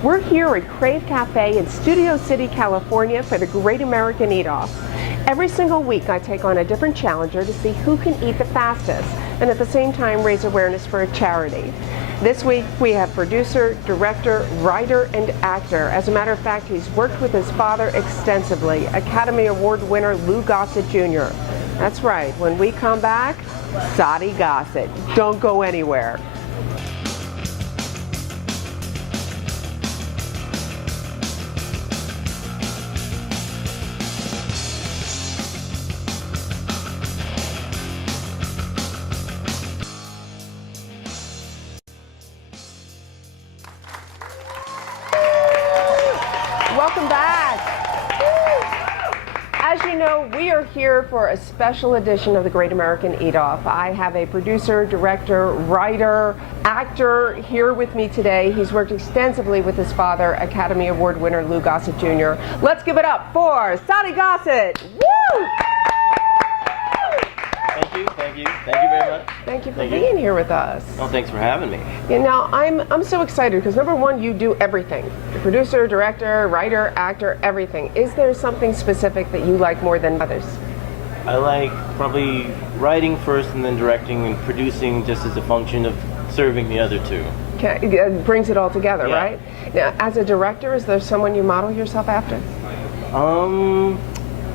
We're here at Crave Cafe in Studio City, California for the Great American Eat-Off. Every single week I take on a different challenger to see who can eat the fastest and at the same time raise awareness for a charity. This week we have producer, director, writer, and actor. As a matter of fact, he's worked with his father extensively, Academy Award winner Lou Gossett Jr. That's right, when we come back, Satie Gossett. Don't go anywhere. Welcome back. As you know, we are here for a special edition of the Great American Eat-Off. I have a producer, director, writer, actor here with me today. He's worked extensively with his father, Academy Award winner Lou Gossett Jr. Let's give it up for Satie Gossett. Woo! Thank you very much. Thank you for being here with us. Oh, thanks for having me. You know, I'm so excited because number one, you do everything. You're producer, director, writer, actor, everything. Is there something specific that you like more than others? I like probably writing first and then directing and producing just as a function of serving the other two. Okay, it brings it all together, Yeah. right? Now, as a director, is there someone you model yourself after?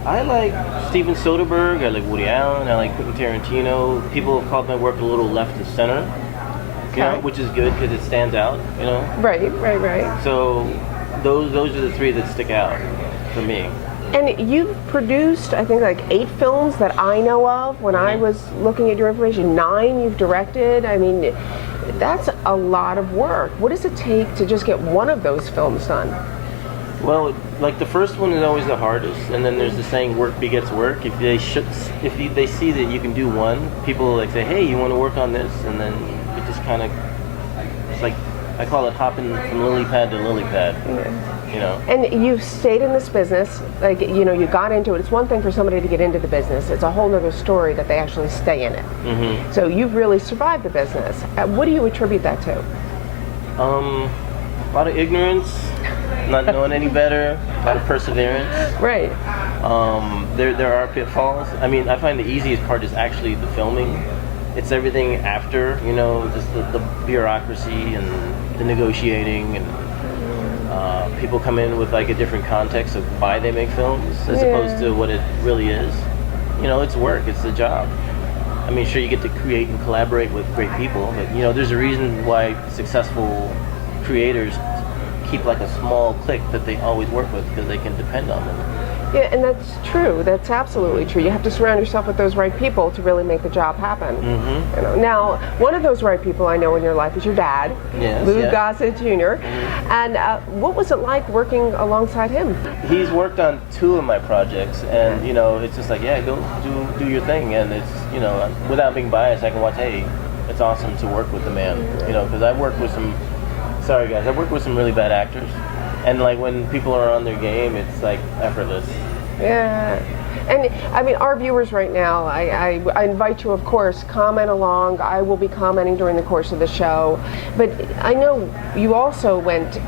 I like Steven Soderbergh, I like Woody Allen, I like Quentin Tarantino. People have called my work a little left of center, you know, which is good because it stands out, you know? Right. So those are the three that stick out for me. And you've produced, I think, like 8 films that I know of when I was looking at your information. 9 you've directed. I mean, that's a lot of work. What does it take to just get one of those films done? Well, like the first one is always the hardest, and then there's the saying "work begets work." If they see that you can do one, people like say, "Hey, you want to work on this?" And then it just kind of, it's like I call it hopping from lily pad to lily pad. You know. And you've stayed in this business, like, you know, you got into it. It's one thing for somebody to get into the business. It's a whole other story that they actually stay in it. Mm-hmm. So you've really survived the business. What do you attribute that to? A lot of ignorance, not knowing any better, a lot of perseverance. Right. There are pitfalls. I mean, I find the easiest part is actually the filming. It's everything after, you know, just the bureaucracy and the negotiating, and people come in with like a different context of why they make films as opposed to what it really is. You know, it's work, it's a job. I mean, sure, you get to create and collaborate with great people, but, you know, there's a reason why successful creators keep like a small clique that they always work with because they can depend on them. Yeah, and that's true. That's absolutely true. You have to surround yourself with those right people to really make the job happen. Mm-hmm. You know, now, one of those right people I know in your life is your dad, Lou Gossett Jr. Mm-hmm. And what was it like working alongside him? He's worked on 2 of my projects, and, you know, it's just like, yeah, go do your thing, and it's, you know, without being biased, I can watch, hey, it's awesome to work with the man, you know, because I've worked with some, sorry guys, I've worked with some really bad actors. And like when people are on their game, it's like effortless. Yeah. And I mean, our viewers right now, I invite you, of course, comment along. I will be commenting during the course of the show. But I know you also went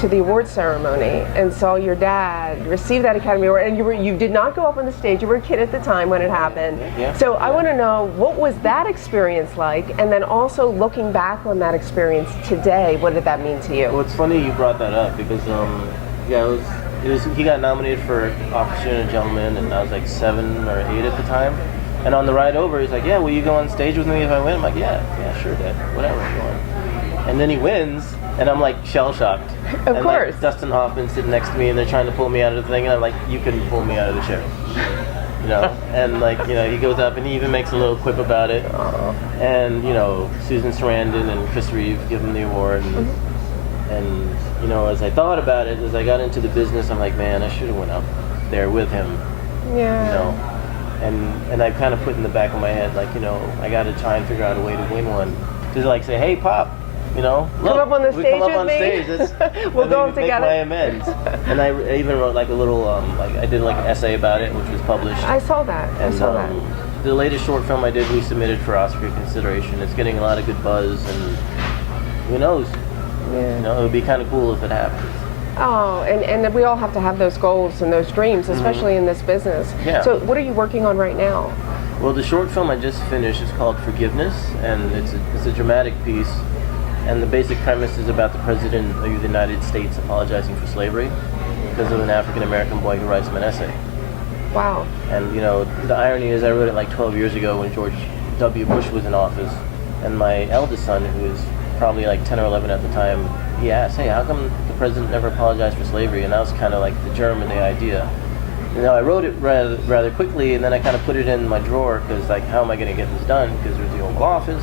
to the award ceremony and saw your dad receive that Academy Award, and you did not go up on the stage. You were a kid at the time when it happened. So I want to know, what was that experience like, and then also looking back on that experience today, what did that mean to you? Well, it's funny you brought that up because it was he got nominated for Officer and a Gentleman, and I was like 7 or 8 at the time. And on the ride over, he's like, "Yeah, will you go on stage with me if I win?" I'm like, "Yeah, sure, Dad, whatever, go on." And then he wins. And I'm like shell-shocked. Of course. Like, Dustin Hoffman's sitting next to me, and they're trying to pull me out of the thing, and I'm like, you couldn't pull me out of the chair. You know? And like, you know, he goes up and he even makes a little quip about it. And, you know, Susan Sarandon and Chris Reeve give him the award. And, you know, as I thought about it, as I got into the business, I'm like, man, I should have went up there with him. Yeah. You know? And I kind of put in the back of my head, like, you know, I got to try and figure out a way to win one. To like say, hey, Pop, you know, look, come up on the stage come up with on me. Stage. We'll go make together. my amends. And I even wrote like a little, like I did like an essay about it, which was published. I saw that. And, I saw that. The latest short film I did, we submitted for Oscar consideration. It's getting a lot of good buzz, and who knows? Yeah. You know, it would be kind of cool if it happens. Oh, and we all have to have those goals and those dreams, especially in this business. Yeah. So what are you working on right now? Well, the short film I just finished is called Forgiveness, and it's a dramatic piece. And the basic premise is about the President of the United States apologizing for slavery because of an African-American boy who writes him an essay. Wow. And, you know, the irony is I wrote it like 12 years ago when George W. Bush was in office. And my eldest son, who was probably like 10 or 11 at the time, he asked, hey, how come the president never apologized for slavery? And that was kind of like the germ of the idea. You know, I wrote it rather quickly, and then I kind of put it in my drawer because, like, how am I going to get this done? Because there's the Oval Office.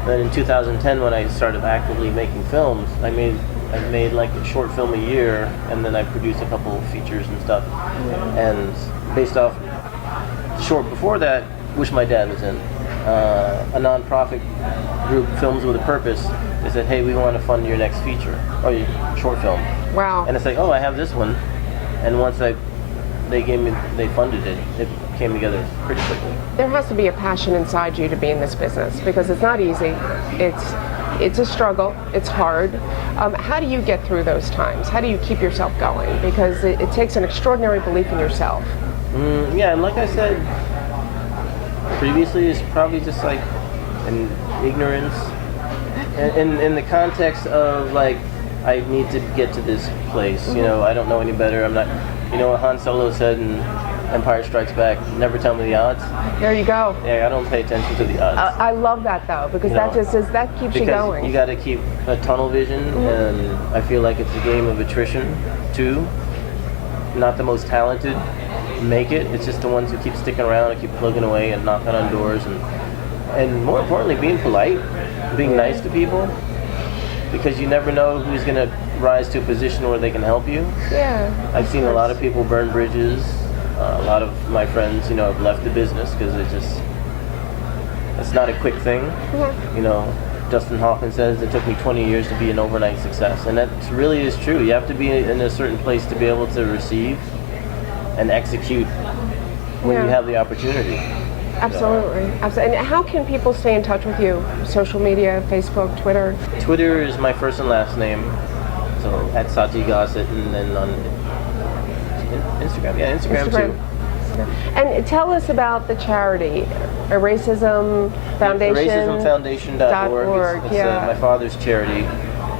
And then in 2010, when I started actively making films, I made like a short film a year, and then I produced a couple of features and stuff. And based off the short before that, which my dad was in, a non-profit group, Films with a Purpose, they said, hey, we want to fund your next feature or your short film. Wow. And it's like, oh, I have this one. And once they funded it, it came together pretty quickly. There has to be a passion inside you to be in this business because it's not easy. It's a struggle. It's hard. How do you get through those times? How do you keep yourself going? Because it takes an extraordinary belief in yourself. Yeah, and like I said previously, it's probably just like an ignorance. In the context of like, I need to get to this place. You know, I don't know any better. I'm not. You know what Han Solo said in Empire Strikes Back? Never tell me the odds. There you go. Yeah, I don't pay attention to the odds. I love that though because that keeps you going. You got to keep a tunnel vision, and I feel like it's a game of attrition too. Not the most talented make it. It's just the ones who keep sticking around and keep plugging away and knocking on doors, and more importantly, being polite, being nice to people, because you never know who's going to rise to a position where they can help you. Yeah. I've seen a lot of people burn bridges. A lot of my friends, you know, have left the business because it's not a quick thing. You know, Dustin Hoffman says it took me 20 years to be an overnight success, and that really is true. You have to be in a certain place to be able to receive and execute when you have the opportunity. Absolutely. Absolutely. And how can people stay in touch with you? Social media, Facebook, Twitter? Twitter is my first and last name, so at Satie Gossett, and then on Instagram. Yeah, Instagram too. And tell us about the charity, Racism Foundation. RacismFoundation.org. It's my father's charity.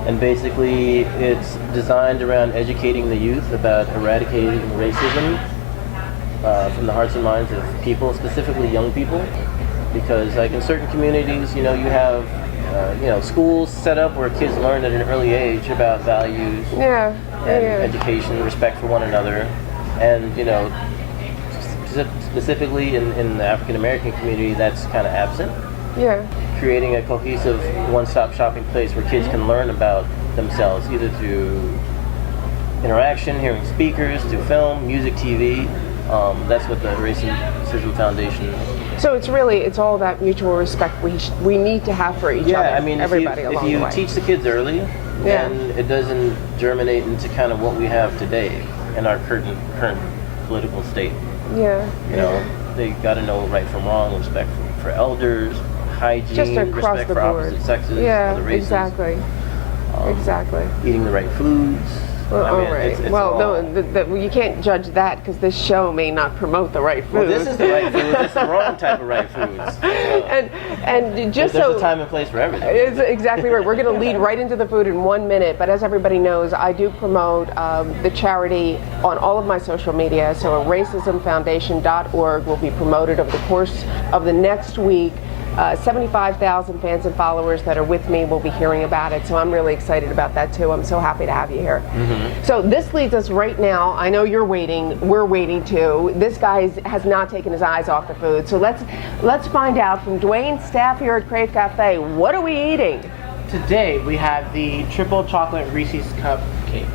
And basically, it's designed around educating the youth about eradicating racism from the hearts and minds of people, specifically young people. Because like in certain communities, you know, you have schools set up where kids learn at an early age about values and education, respect for one another. And, you know, specifically in the African American community, that's kind of absent. Yeah. Creating a cohesive one-stop shopping place where kids can learn about themselves, either through interaction, hearing speakers, through film, music, TV. That's what the Racism Foundation. So it's all that mutual respect we need to have for each other. Yeah, I mean, everybody if you teach the kids early, then it doesn't germinate into kind of what we have today in our current political state. Yeah. You know, they got to know right from wrong, respect for elders, hygiene, just across respect the for board. opposite sexes, yeah, other races. Exactly. Eating the right foods. Well, I mean, all right. well, you can't judge that because this show may not promote the right food. Well, this is the right food. It's the wrong type of right foods. And just there's a time and place for everything. It's exactly right. We're going to lead right into the food in 1 minute. But as everybody knows, I do promote the charity on all of my social media. So racismfoundation.org will be promoted over the course of the next week. 75,000 fans and followers that are with me will be hearing about it, so I'm really excited about that too. I'm so happy to have you here. So this leads us right now. I know you're waiting. We're waiting too. This guy has not taken his eyes off the food. So let's find out from Dwayne's staff here at Crave Cafe. What are we eating? Today we have the triple chocolate Reese's cup cake.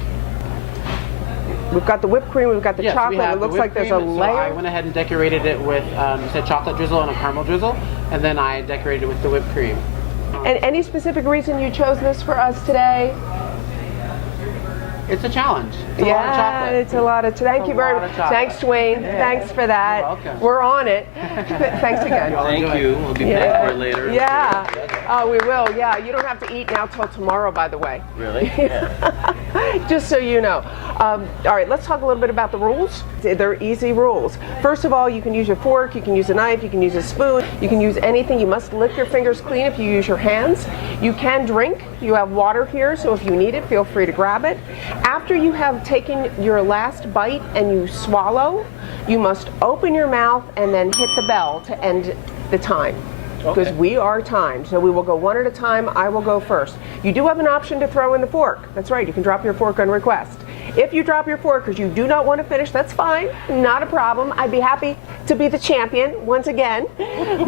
We've got the whipped cream, we've got the chocolate, it looks like there's a layer. So I went ahead and decorated it with chocolate drizzle and a caramel drizzle, and then I decorated it with the whipped cream. And any specific reason you chose this for us today? It's a challenge. It's a lot of Yeah, chocolate. it's a lot of. Thank you very lot much. of chocolate. Thanks, Dwayne. Thanks for that. You're welcome. We're on it. Thanks again. Thank you. We'll be paying for it later. Yeah. Oh, we will. Yeah. You don't have to eat now till tomorrow, by the way. Really? Yeah. Just so you know. All right, let's talk a little bit about the rules. They're easy rules. First of all, you can use your fork, you can use a knife, you can use a spoon, you can use anything. You must lick your fingers clean if you use your hands. You can drink. You have water here, so if you need it, feel free to grab it. After you have taken your last bite and you swallow, you must open your mouth and then hit the bell to end the time. Because we are timed, so we will go one at a time. I will go first. You do have an option to throw in the fork. That's right, you can drop your fork on request. If you drop your fork because you do not want to finish, that's fine, not a problem. I'd be happy to be the champion once again.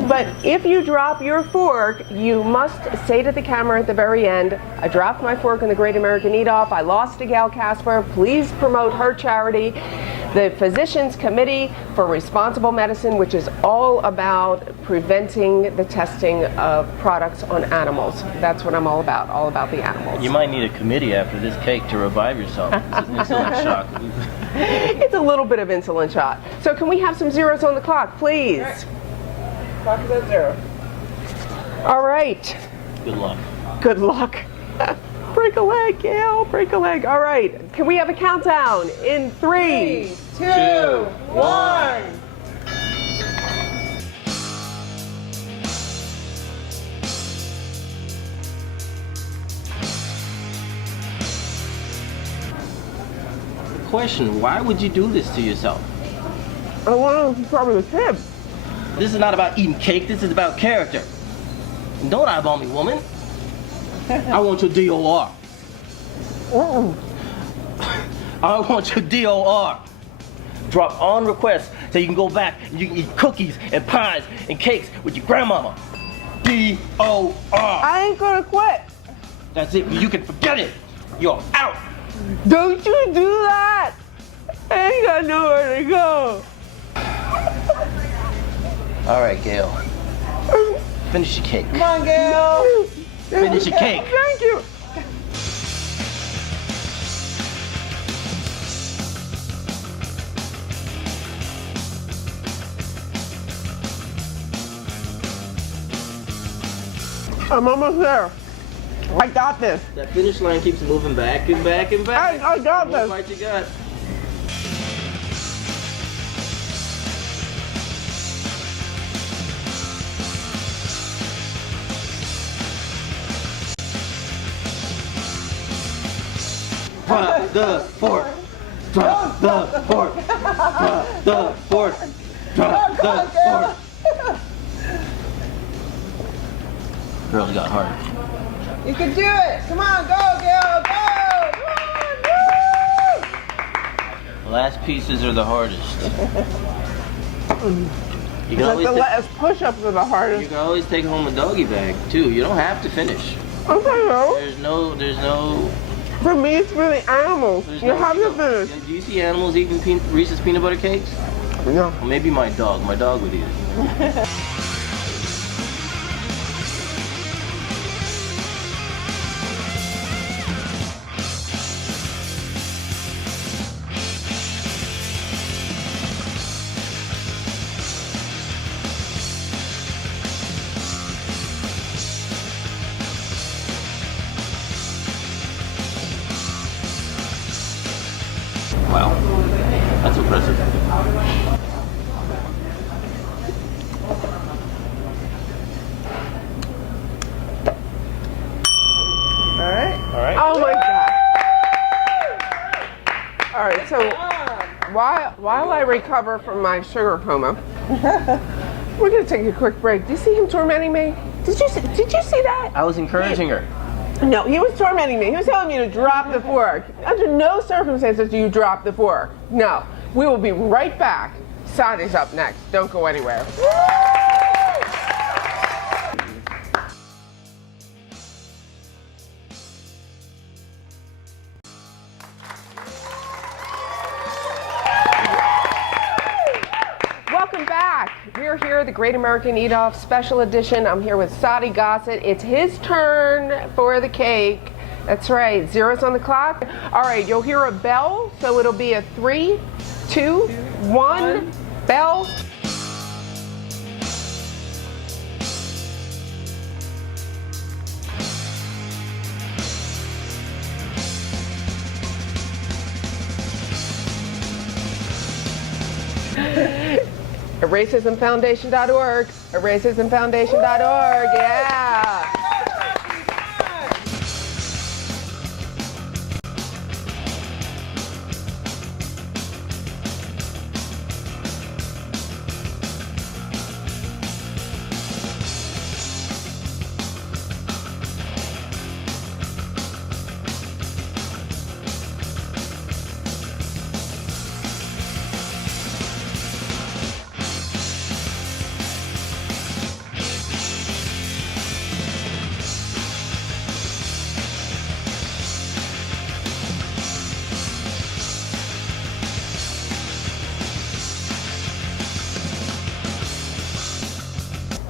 But if you drop your fork, you must say to the camera at the very end, I dropped my fork in the Great American Eat-Off. I lost to Gail Kasper. Please promote her charity, the Physicians Committee for Responsible Medicine, which is all about preventing the testing of products on animals. That's what I'm all about the animals. You might need a committee after this cake to revive yourself. It's an insulin shock. It's a little bit of insulin shot. So can we have some zeros on the clock, please? Clock is at 0. All right. Good luck. Good luck. Break a leg, Gail. Break a leg. All right. Can we have a countdown in 3, 2, 1. Question, why would you do this to yourself? I want to probably with him. This is not about eating cake, this is about character. And don't eyeball me, woman. I want your DOR. I want your DOR. Drop on request so you can go back and you can eat cookies and pies and cakes with your grandmama. DOR. I ain't gonna quit. That's it. You can forget it. You're out. Don't you do that. I ain't got nowhere to go. All right, Gail. Finish your cake. Come on, Gail. Finish your cake. Thank you. I'm almost there. I got this. That finish line keeps moving back and back and back. I got What this. fight you got? Drop the fork. Drop the fork. Drop the fork. Drop the fork. Girls got hard. You can do it. Come on, go, Gail. Go. Come on, woo. Last pieces are the hardest. You can Like always the take, last push-ups are the you hardest. can always take home a doggy bag too. You don't have to finish. Okay, no. There's no. For me, it's for the animals. There's You no have to finish. Do you see animals eating Reese's peanut butter cakes? No. Well, maybe my dog. My dog would eat it. Wow, that's impressive. All right. All right. Oh my God. All right, so while I recover from my sugar coma, we're gonna take a quick break. Do you see him tormenting me? Did you see that? I was encouraging her. No, he was tormenting me. He was telling me to drop the fork. Under no circumstances do you drop the fork. No. We will be right back. Satie's up next. Don't go anywhere. Welcome back. We're here at the Great American Eat-Off Special Edition. I'm here with Satie Gossett. It's his turn for the cake. That's right. Zero's on the clock. All right, you'll hear a bell, so it'll be a 3, 2, 1, bell. Racismfoundation.org. Racismfoundation.org. Yeah.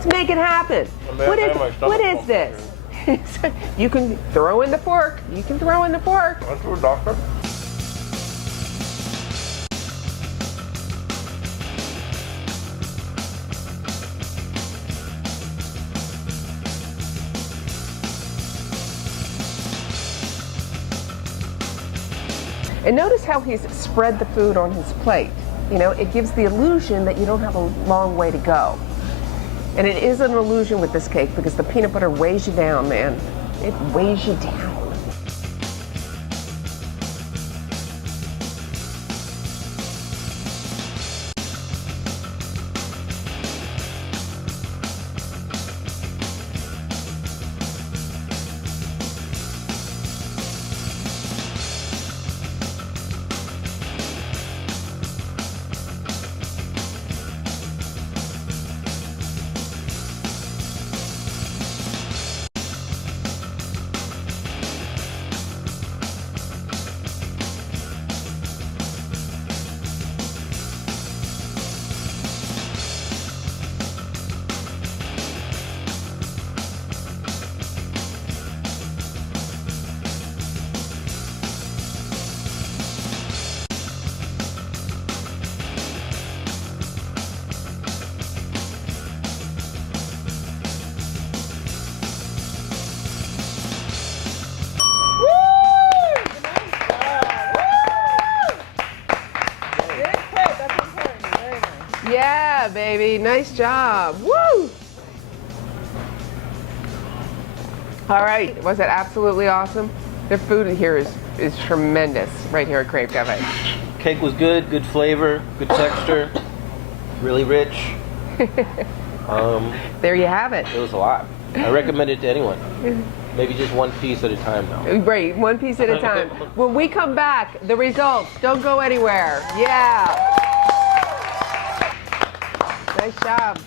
Make it happen. What is this? You can throw in the fork. You can throw in the fork. That's true, doctor. And notice how he's spread the food on his plate. You know, it gives the illusion that you don't have a long way to go. And it is an illusion with this cake because the peanut butter weighs you down, man. It weighs you down. Yeah, baby. Nice job. Woo! All right. Was that absolutely awesome? The food here is tremendous right here at Crave Cafe. Cake was good, good flavor, good texture, really rich. There you have it. It was a lot. I recommend it to anyone. Maybe just one piece at a time though. Right, one piece at a time. When we come back, the results. Don't go anywhere. Yeah. Nice job.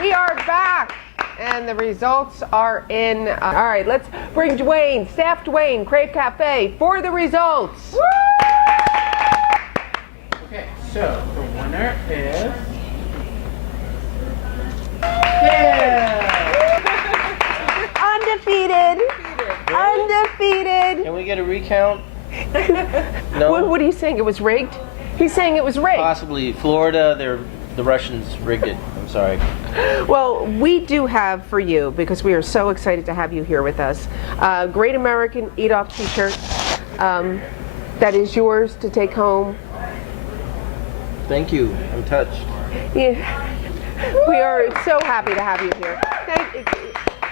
We are back, and the results are in. All right, let's bring Dwayne, Staff Dwayne, Crave Cafe, for the results. Okay, so the winner is Undefeated. Undefeated. Can we get a recount? No. What are you saying? It was rigged? He's saying it was rigged. Possibly. Florida, the Russians rigged it. I'm sorry. Well, we do have for you, because we are so excited to have you here with us, a Great American Eat Off t-shirt that is yours to take home. Thank you. I'm touched. Yeah. We are so happy to have you here.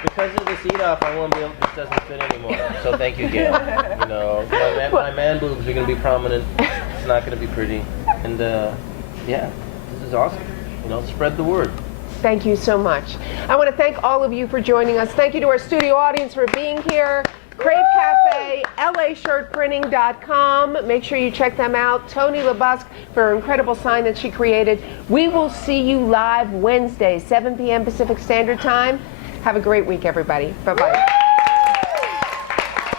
Because of this eat off, I won't be able. This doesn't fit anymore. So thank you, Gail. You know, my man boobs are going to be prominent. It's not going to be pretty. And yeah, this is awesome. You know, spread the word. Thank you so much. I want to thank all of you for joining us. Thank you to our studio audience for being here. Crave Cafe, LAshirtprinting.com. Make sure you check them out. Tony LeBusque for her incredible sign that she created. We will see you live Wednesday, 7 p.m. Pacific Standard Time. Have a great week, everybody. Bye-bye.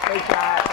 Great job.